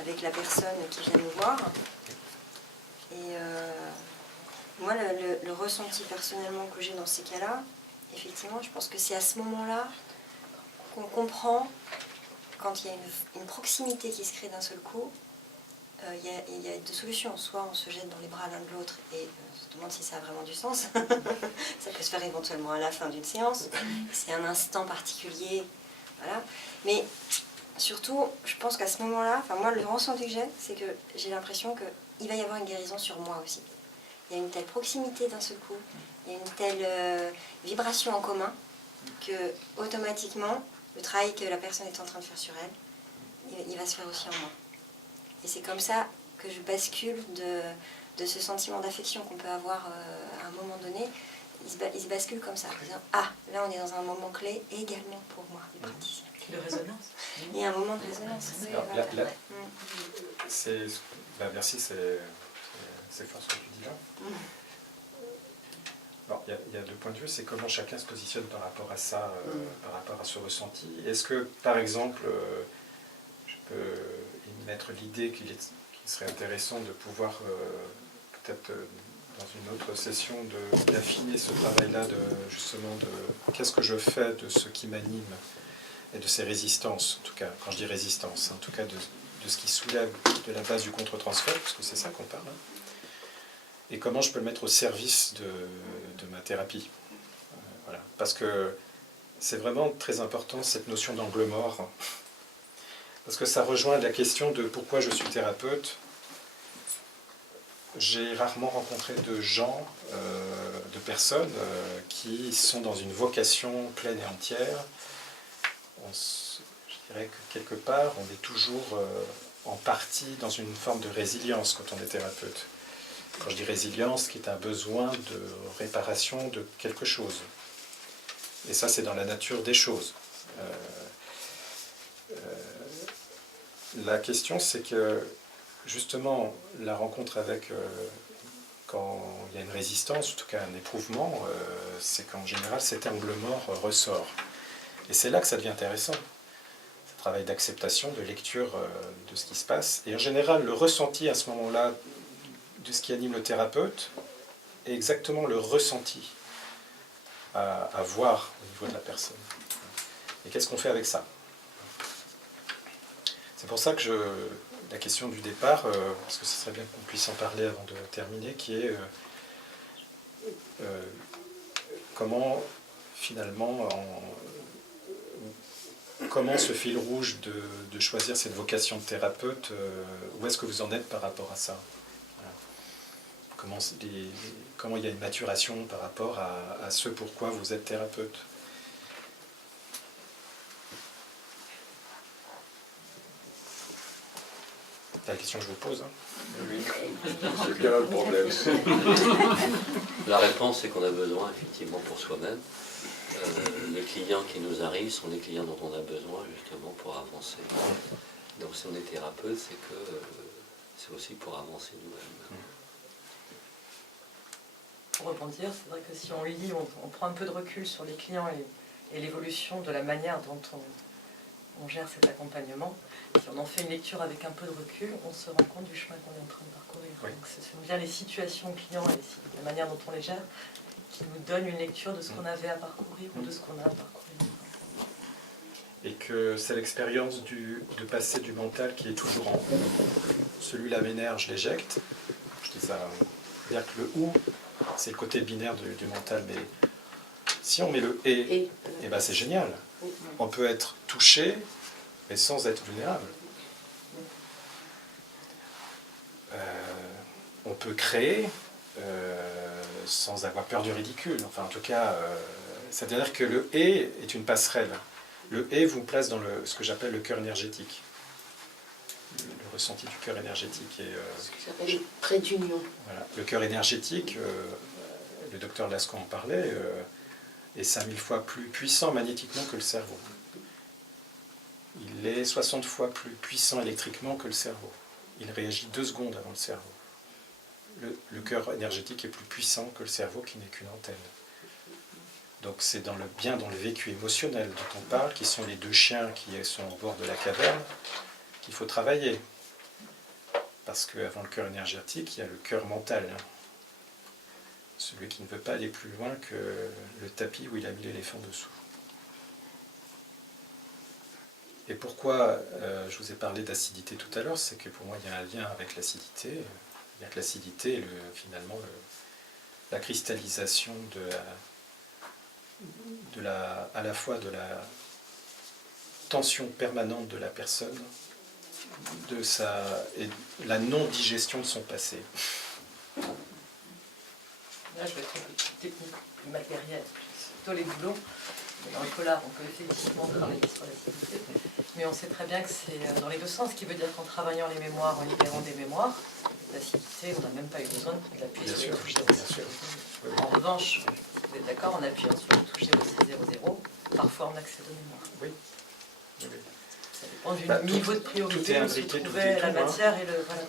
avec la personne qui vient nous voir. Et moi, le ressenti personnellement que j'ai dans ces cas-là, effectivement, je pense que c'est à ce moment-là qu'on comprend, quand il y a une proximité qui se crée d'un seul coup, il y a deux solutions. Soit on se jette dans les bras l'un de l'autre et on se demande si ça a vraiment du sens. Ça peut se faire éventuellement à la fin d'une séance. C'est un instant particulier. Voilà. Mais surtout, je pense qu'à ce moment-là, moi, le ressenti que j'ai, c'est que j'ai l'impression qu'il va y avoir une guérison sur moi aussi. Il y a une telle proximité d'un seul coup, il y a une telle vibration en commun, que automatiquement, le travail que la personne est en train de faire sur elle, il va se faire aussi en moi. Et c'est comme ça que je bascule de ce sentiment d'affection qu'on peut avoir à un moment donné. Il se bascule comme ça, en disant « Ah, là on est dans un moment clé également pour moi, les praticiens. » De résonance. Il y a un moment de résonance. Oui, Alors, voilà. Merci, c'est fort ce que tu dis là. Alors, il y a deux points de vue, c'est comment chacun se positionne par rapport à ça, par rapport à ce ressenti. Est-ce que, par exemple, je peux émettre l'idée qu'il serait intéressant de pouvoir, peut-être dans une autre session, d'affiner ce travail-là, justement, de qu'est-ce que je fais de ce qui m'anime et de ces résistances, en tout cas, quand je dis résistance, en tout cas de ce qui soulève de la base du contre-transfert, parce que c'est ça qu'on parle, et comment je peux le mettre au service de ma thérapie. Voilà. Parce que c'est vraiment très important, cette notion d'angle mort, parce que ça rejoint la question de pourquoi je suis thérapeute. J'ai rarement rencontré de gens, de personnes qui sont dans une vocation pleine et entière. Je dirais que quelque part, on est toujours en partie dans une forme de résilience quand on est thérapeute. Quand je dis résilience, qui est un besoin de réparation de quelque chose. Et ça, c'est dans la nature des choses. La question, c'est que, justement, la rencontre avec, quand il y a une résistance, en tout cas un éprouvement, c'est qu'en général, cet angle mort ressort. Et c'est là que ça devient intéressant. Ce travail d'acceptation, de lecture de ce qui se passe. Et en général, le ressenti à ce moment-là, de ce qui anime le thérapeute, est exactement le ressenti à voir au niveau de la personne. Et qu'est-ce qu'on fait avec ça? C'est pour ça que la question du départ, parce que ce serait bien qu'on puisse en parler avant de terminer, qui est comment finalement, comment ce fil rouge de choisir cette vocation de thérapeute, où est-ce que vous en êtes par rapport à ça? Comment il y a une maturation par rapport à ce pourquoi vous êtes thérapeute. C'est la question que je vous pose. Oui, c'est bien le problème. La réponse, c'est qu'on a besoin, effectivement, pour soi-même. Les clients qui nous arrivent sont des clients dont on a besoin, justement, pour avancer. Donc, si on est thérapeute, c'est que c'est aussi pour avancer nous-mêmes. Pour rebondir, c'est vrai que si on lit, on prend un peu de recul sur les clients et l'évolution de la manière dont on gère cet accompagnement. Si on en fait une lecture avec un peu de recul, on se rend compte du chemin qu'on est en train de parcourir. Oui. Donc ce sont bien les situations clients et la manière dont on les gère qui nous donnent une lecture de ce qu'on avait à parcourir ou de ce qu'on a à parcourir. Et que c'est l'expérience de passer du mental qui est toujours en ou. Celui-là m'énerve, je l'éjecte. Je dis ça. C'est-à-dire que le ou, c'est le côté binaire du mental, mais si on met le et ben c'est génial. On peut être touché, mais sans être vulnérable. On peut créer sans avoir peur du ridicule. Enfin, en tout cas, c'est-à-dire que le et est une passerelle. Le et vous place dans ce que j'appelle le cœur énergétique. Le ressenti du cœur énergétique. Ce qui s'appelle trait d'union. Voilà. Le cœur énergétique, le docteur Lascaux en parlait, est 5000 fois plus puissant magnétiquement que le cerveau. Il est 60 fois plus puissant électriquement que le cerveau. Il réagit 2 secondes avant le cerveau. Le cœur énergétique est plus puissant que le cerveau qui n'est qu'une antenne. Donc c'est bien dans le vécu émotionnel dont on parle, qui sont les 2 chiens qui sont au bord de la caverne, qu'il faut travailler. parce qu'avant le cœur énergétique, il y a le cœur mental. Celui qui ne veut pas aller plus loin que le tapis où il a mis l'éléphant dessous. Et pourquoi je vous ai parlé d'acidité tout à l'heure, c'est que pour moi il y a un lien avec l'acidité. Il y a que l'acidité est finalement la cristallisation à la fois de la tension permanente de la personne, et la non-digestion de son passé. Là, je vais être un peu plus technique, plus matériel, plutôt les boulots. Mais dans le polar, on peut effectivement travailler sur l'acidité. Mais on sait très bien que c'est dans les deux sens, ce qui veut dire qu'en travaillant les mémoires, en libérant des mémoires, l'acidité, on n'a même pas eu besoin d'appuyer sur les touches 0. En revanche, vous êtes d'accord, en appuyant sur les touches 0, parfois on accède aux mémoires. Oui. Oui. Ça dépend du niveau de priorité tout est où imbriqué, se tout trouvait est la tout, matière et le... Voilà.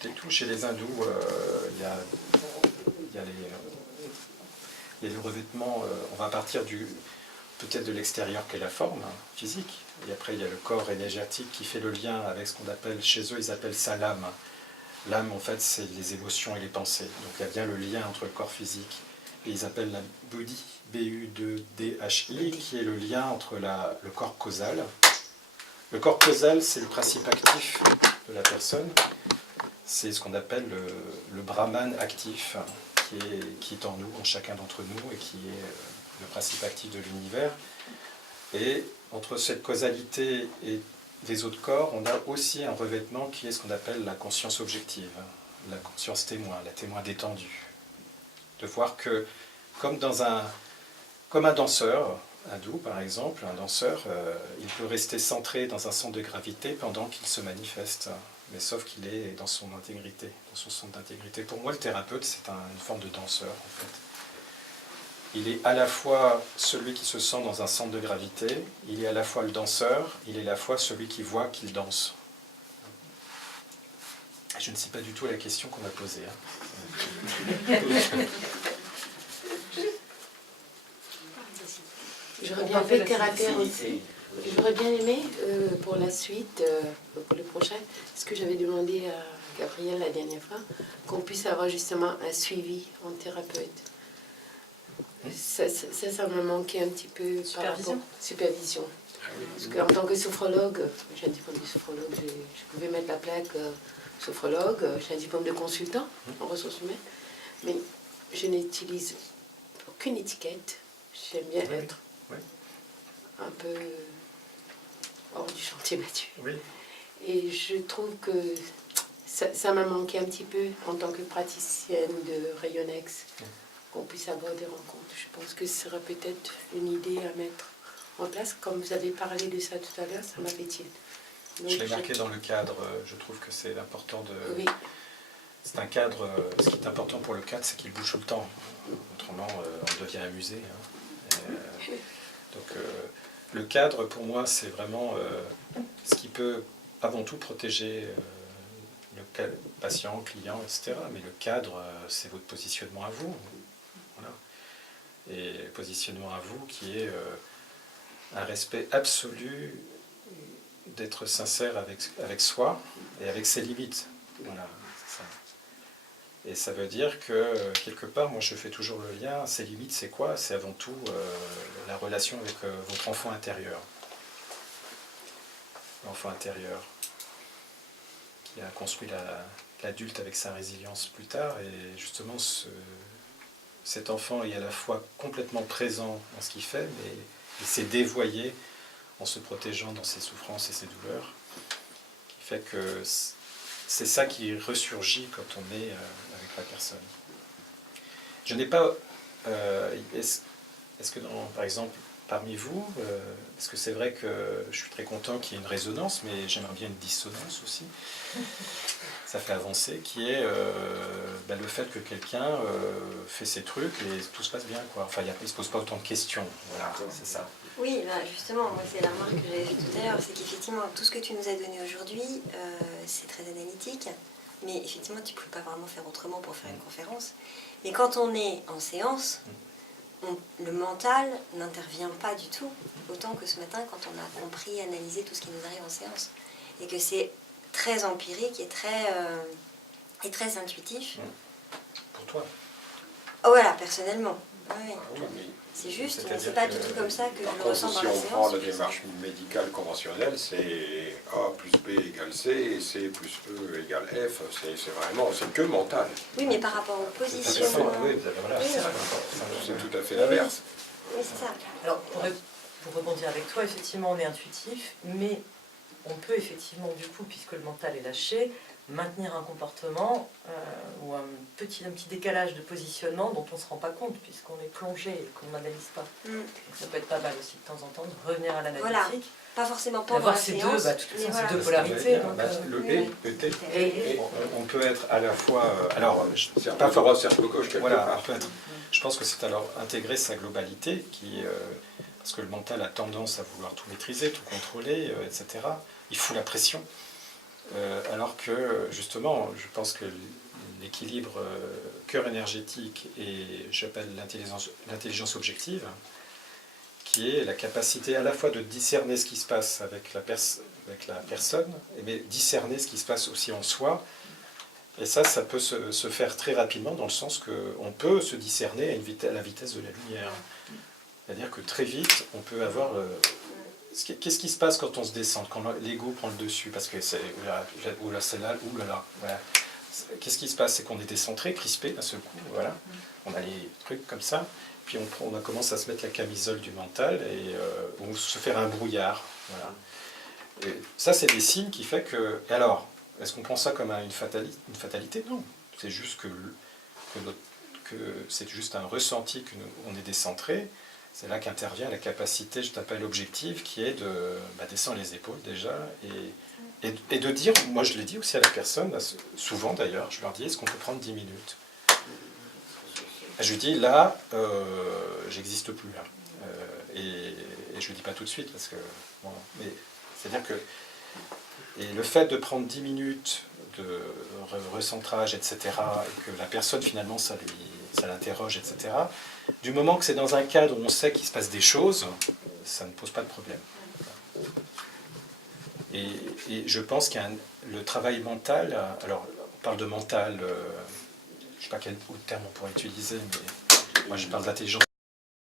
Tout est tout. Chez les hindous, il y a les revêtements, on va partir peut-être de l'extérieur qui est la forme physique, et après il y a le corps énergétique qui fait le lien avec ce qu'on appelle, chez eux ils appellent ça l'âme. L'âme en fait c'est les émotions et les pensées, donc il y a bien le lien entre le corps physique, et ils appellent la buddhi, B-U-D-H-I, qui est le lien entre le corps causal. Le corps causal c'est le principe actif de la personne, c'est ce qu'on appelle le brahman actif, qui est en nous, en chacun d'entre nous, et qui est le principe actif de l'univers. Et entre cette causalité et les autres corps, on a aussi un revêtement qui est ce qu'on appelle la conscience objective, la conscience témoin, la témoin détendue. De voir que, comme un danseur, hindou par exemple, un danseur, il peut rester centré dans un centre de gravité pendant qu'il se manifeste. Mais sauf qu'il est dans son intégrité, dans son centre d'intégrité. Pour moi, le thérapeute, c'est une forme de danseur, en fait. Il est à la fois celui qui se sent dans un centre de gravité, il est à la fois le danseur, il est à la fois celui qui voit qu'il danse. Je ne sais pas du tout la question qu'on m'a posée. J'aurais bien fait terre à terre aussi. J'aurais bien aimé, pour la suite, pour le prochain, ce que j'avais demandé à Gabriel la dernière fois, qu'on puisse avoir justement un suivi en thérapeute. Ça m'a manqué un petit peu. Supervision. Supervision. Parce qu'en tant que sophrologue, j'ai un diplôme de sophrologue, je pouvais mettre la plaque sophrologue, j'ai un diplôme de consultant en ressources humaines, mais je n'utilise aucune étiquette. J'aime bien être un peu hors du chantier battu. Oui. Et je trouve que ça m'a manqué un petit peu en tant que praticienne de Rayonex, qu'on puisse avoir des rencontres. Je pense que ce serait peut-être une idée à mettre en place. Comme vous avez parlé de ça tout à l'heure, ça m'a fait tilt. Je l'ai marqué dans le cadre, je trouve que c'est important de... Oui. C'est un cadre, ce qui est important pour le cadre, c'est qu'il bouge tout le temps. Autrement, on devient un musée. Donc, le cadre, pour moi, c'est vraiment ce qui peut, avant tout, protéger le patient, client, etc. Mais le cadre, c'est votre positionnement à vous. Voilà. Et le positionnement à vous qui est un respect absolu d'être sincère avec soi et avec ses limites. Voilà, c'est ça. Et ça veut dire que, quelque part, moi je fais toujours le lien, ces limites c'est quoi? C'est avant tout la relation avec votre enfant intérieur. L'enfant intérieur qui a construit l'adulte avec sa résilience plus tard. Et justement, cet enfant est à la fois complètement présent dans ce qu'il fait, mais il s'est dévoyé en se protégeant dans ses souffrances et ses douleurs, qui fait que c'est ça qui ressurgit quand on est avec la personne. Je n'ai pas... est-ce que, par exemple, parmi vous, est-ce que c'est vrai que je suis très content qu'il y ait une résonance, mais j'aimerais bien une dissonance aussi. Ça fait avancer, qui est le fait que quelqu'un fait ses trucs et tout se passe bien, quoi. Enfin, il ne se pose pas autant de questions. Voilà, c'est ça. Oui, bah justement, moi c'est la remarque que j'avais faite tout à l'heure, c'est qu'effectivement tout ce que tu nous as donné aujourd'hui, c'est très analytique, mais effectivement tu ne pouvais pas vraiment faire autrement pour faire une conférence. Mais quand on est en séance, le mental n'intervient pas du tout, autant que ce matin quand on a compris, analysé tout ce qui nous arrive en séance. Et que c'est très empirique et très intuitif. Pour toi. Oh, voilà, personnellement. Oui. Ah oui, mais C'est juste, mais C'est-à-dire c'est pas que- du tout comme ça que par je le contre, ressens dans si la on séance. prend la démarche médicale conventionnelle, c'est A plus B égale C, et C plus E égale F, c'est que mental. Oui, mais par rapport au C'est intéressant, positionnement. oui, voilà, Oui, c'est ouais. C'est tout à fait l'inverse. Oui, c'est ça. Alors, pour rebondir avec toi, effectivement, on est intuitif, mais on peut effectivement, du coup, puisque le mental est lâché, maintenir un comportement ou un petit décalage de positionnement dont on ne se rend pas compte, puisqu'on est plongé et qu'on n'analyse pas. Mm. Donc ça peut être pas mal aussi de temps en temps de revenir à l'analytique. Voilà. Pas forcément pendant D'avoir la ces séance. deux, de toute mais façon, voilà. ces deux polarités. Donc, Le oui. et, on peut être à la fois... alors, C'est pas pas droit, cercle gauche, quelque Voilà, part. peut-être. Je pense que c'est alors intégrer sa globalité, parce que le mental a tendance à vouloir tout maîtriser, tout contrôler, etc. Il fout la pression. Alors que, justement, je pense que l'équilibre cœur énergétique et j'appelle l'intelligence objective, qui est la capacité à la fois de discerner ce qui se passe avec la personne, mais discerner ce qui se passe aussi en soi. Et ça peut se faire très rapidement dans le sens qu'on peut se discerner à la vitesse de la lumière. C'est-à-dire que très vite, on peut avoir... Qu'est-ce qui se passe quand on se descend, quand l'ego prend le dessus? Parce que c'est... Oula, celle-là, oulala. Voilà. Qu'est-ce qui se passe? C'est qu'on est décentré, crispé d'un seul coup. Voilà. On a les trucs comme ça. Puis on commence à se mettre la camisole du mental et on se faire un brouillard. Voilà. Et ça, c'est des signes qui font que... Et alors, est-ce qu'on prend ça comme une fatalité? Non. C'est juste que c'est juste un ressenti qu'on est décentré. C'est là qu'intervient la capacité, je t'appelle objective, qui est de descendre les épaules déjà et de dire, moi je l'ai dit aussi à la personne, souvent d'ailleurs, je leur dis, est-ce qu'on peut prendre 10 minutes? Je lui dis, là, j'existe plus. Hein. Et je ne le dis pas tout de suite, parce que... Bon, mais c'est-à-dire que... Et le fait de prendre 10 minutes de recentrage, etc., et que la personne, finalement, ça l'interroge, etc., du moment que c'est dans un cadre où on sait qu'il se passe des choses, ça ne pose pas de problème. Et je pense qu'il y a le travail mental, alors on parle de mental, je ne sais pas quel terme on pourrait utiliser, mais moi je parle d'intelligence